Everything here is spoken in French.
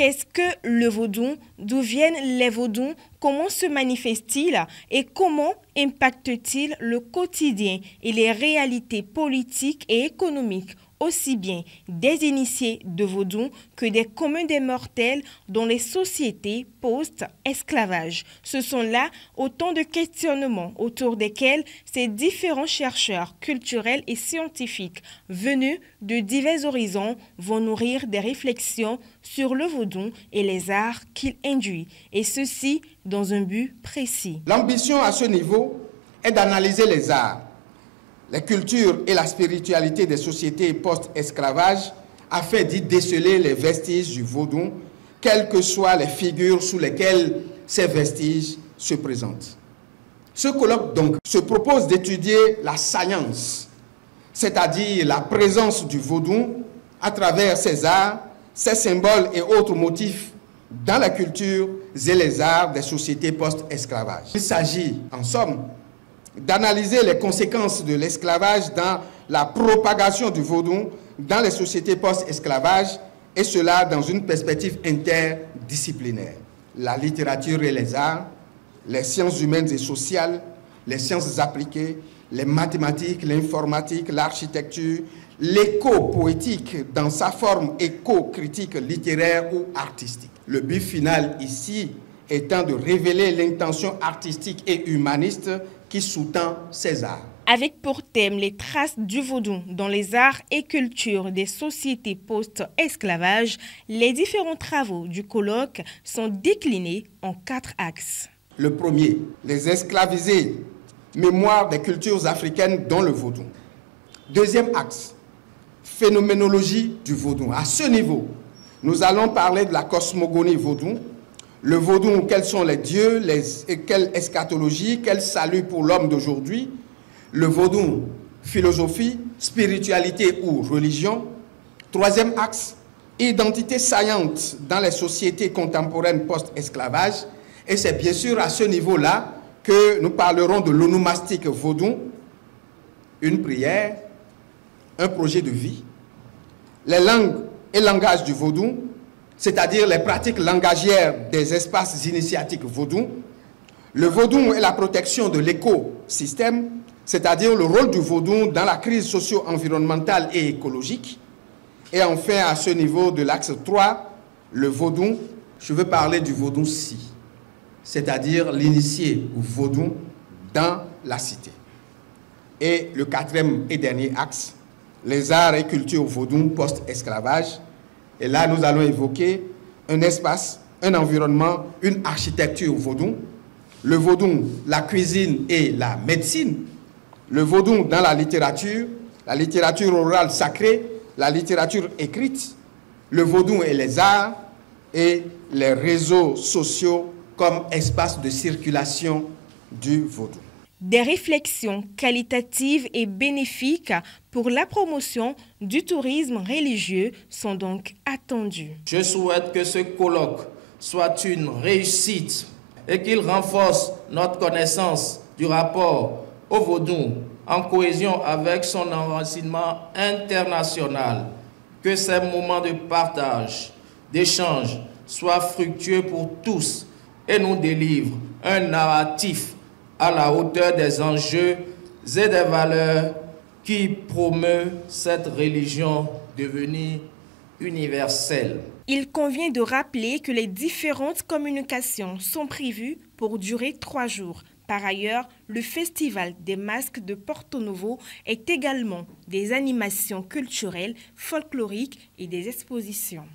Qu'est-ce que le vaudou? D'où viennent les vaudous? Comment se manifestent-ils? Et comment impactent-ils le quotidien et les réalités politiques et économiques, aussi bien des initiés de vaudou que des communs des mortels dans les sociétés post-esclavage? Ce sont là autant de questionnements autour desquels ces différents chercheurs culturels et scientifiques venus de divers horizons vont nourrir des réflexions sur le vaudou et les arts qu'il induit, et ceci dans un but précis. L'ambition à ce niveau est d'analyser les arts, les cultures et la spiritualité des sociétés post-esclavage afin d'y déceler les vestiges du vaudou, quelles que soient les figures sous lesquelles ces vestiges se présentent. Ce colloque donc se propose d'étudier la science, c'est-à-dire la présence du vaudou à travers ses arts, ses symboles et autres motifs dans la culture et les arts des sociétés post-esclavage. Il s'agit, en somme, d'analyser les conséquences de l'esclavage dans la propagation du vaudou dans les sociétés post-esclavage, et cela dans une perspective interdisciplinaire. La littérature et les arts, les sciences humaines et sociales, les sciences appliquées, les mathématiques, l'informatique, l'architecture, l'éco-poétique dans sa forme éco-critique littéraire ou artistique. Le but final ici étant de révéler l'intention artistique et humaniste qui sous-tend ces arts. Avec pour thème les traces du vaudou dans les arts et cultures des sociétés post-esclavage, les différents travaux du colloque sont déclinés en 4 axes. Le premier, les esclavisés, mémoire des cultures africaines dans le vaudou. Deuxième axe, phénoménologie du vaudou. À ce niveau, nous allons parler de la cosmogonie vaudou. Le vaudou, quels sont les dieux, quelle eschatologie, quel salut pour l'homme d'aujourd'hui. Le vaudou, philosophie, spiritualité ou religion. Troisième axe, identité saillante dans les sociétés contemporaines post-esclavage. Et c'est bien sûr à ce niveau-là que nous parlerons de l'onomastique vaudou, une prière, un projet de vie, les langues et langages du vaudou, c'est-à-dire les pratiques langagières des espaces initiatiques vaudou, le vaudou et la protection de l'écosystème, c'est-à-dire le rôle du vaudou dans la crise socio-environnementale et écologique. Et enfin, à ce niveau de l'axe 3, le vaudou, je veux parler du vaudou-si, c'est-à-dire l'initié ou vaudou dans la cité. Et le quatrième et dernier axe, les arts et cultures vaudou post-esclavage. Et là, nous allons évoquer un espace, un environnement, une architecture vaudou, le vaudou, la cuisine et la médecine, le vaudou dans la littérature orale sacrée, la littérature écrite, le vaudou et les arts et les réseaux sociaux comme espace de circulation du vaudou. Des réflexions qualitatives et bénéfiques pour la promotion du tourisme religieux sont donc attendues. Je souhaite que ce colloque soit une réussite et qu'il renforce notre connaissance du rapport au vaudou en cohésion avec son enracinement international. Que ces moments de partage, d'échange soient fructueux pour tous et nous délivrent un narratif à la hauteur des enjeux et des valeurs qui promeut cette religion devenue universelle. Il convient de rappeler que les différentes communications sont prévues pour durer 3 jours. Par ailleurs, le Festival des masques de Porto Novo est également des animations culturelles, folkloriques et des expositions.